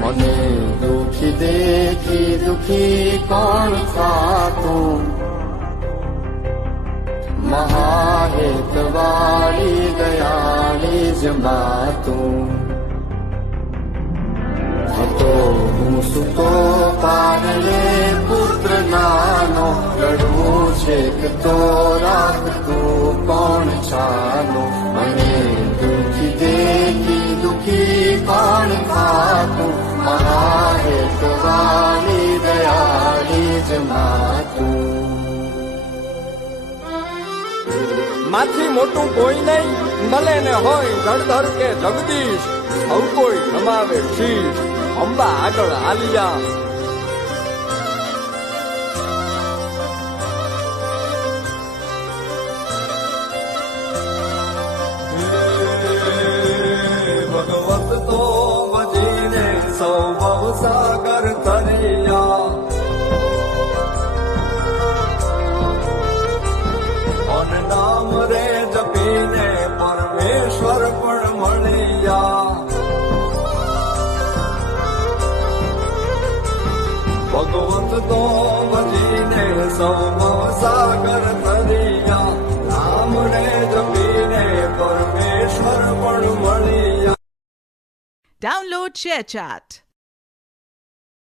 મને દુખી દેખી દુખી કોણ થાતું મહાહેતવાળી દયાળી જ માતું હતો હું સુતો પારણે પુત્ર નાનો રડવું છે કે તો રાખતું કોણ ચાલો મને દુખી દેખી દુખી કોણ ખાતું મહાહેતવાળી દયાળી જ માતું માથી મોટું કોઈ નહીં મળે ને હોય ધડધડ કે જગદીશ સૌ કોઈ નમાવે શીશ અંબા આગળ આલિયા ભગવત તો ભજીને સૌ ભવસાગર તરિયા નામ રે જપીને પરમેશ્વર પણ મળ્યા ભગવત તો ભજીને સૌ સાગર તરિયા નામ રે જપીને પરમેશ્વર પણ મળ્યા. Download ShareChat.